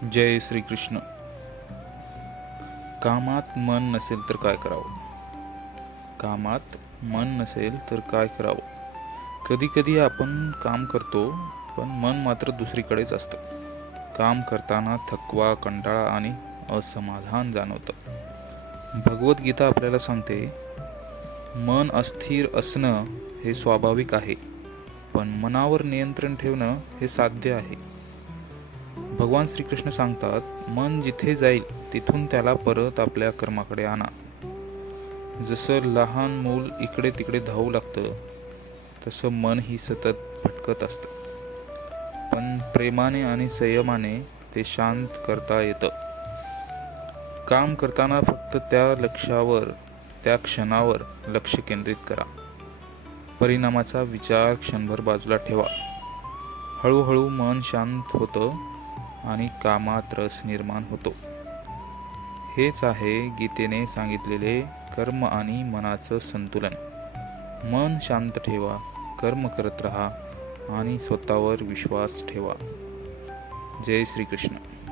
जय श्रीकृष्ण. कामात मन नसेल तर काय करावं? कामात मन नसेल तर काय करावं? कधी कधी आपण काम करतो पण मन मात्र दुसरीकडेच असतं. काम करताना थकवा कंटाळा आणि असमाधान जाणवतं. भगवद्गीता आपल्याला सांगते मन अस्थिर असणं हे स्वाभाविक आहे पण मनावर नियंत्रण ठेवणं हे साध्य आहे. भगवान श्रीकृष्ण सांगतात मन जिथे जाईल तिथून त्याला परत आपल्या कर्माकडे आणा. जसं लहान मूल इकडे तिकडे धावू लागतं तसं मन ही सतत भटकत असतं. पण प्रेमाने आणि संयमाने ते शांत करता येतं. काम करताना फक्त त्या लक्षावर त्या क्षणावर लक्ष केंद्रित करा. परिणामाचा विचार क्षणभर बाजूला ठेवा. हळूहळू मन शांत होतं आणि कामात रस निर्माण होतो. हेच आहे गीतेने सांगितलेले कर्म आणि मनाचं संतुलन. मन शांत ठेवा कर्म करत राहा आणि स्वतःवर विश्वास ठेवा. जय श्रीकृष्ण.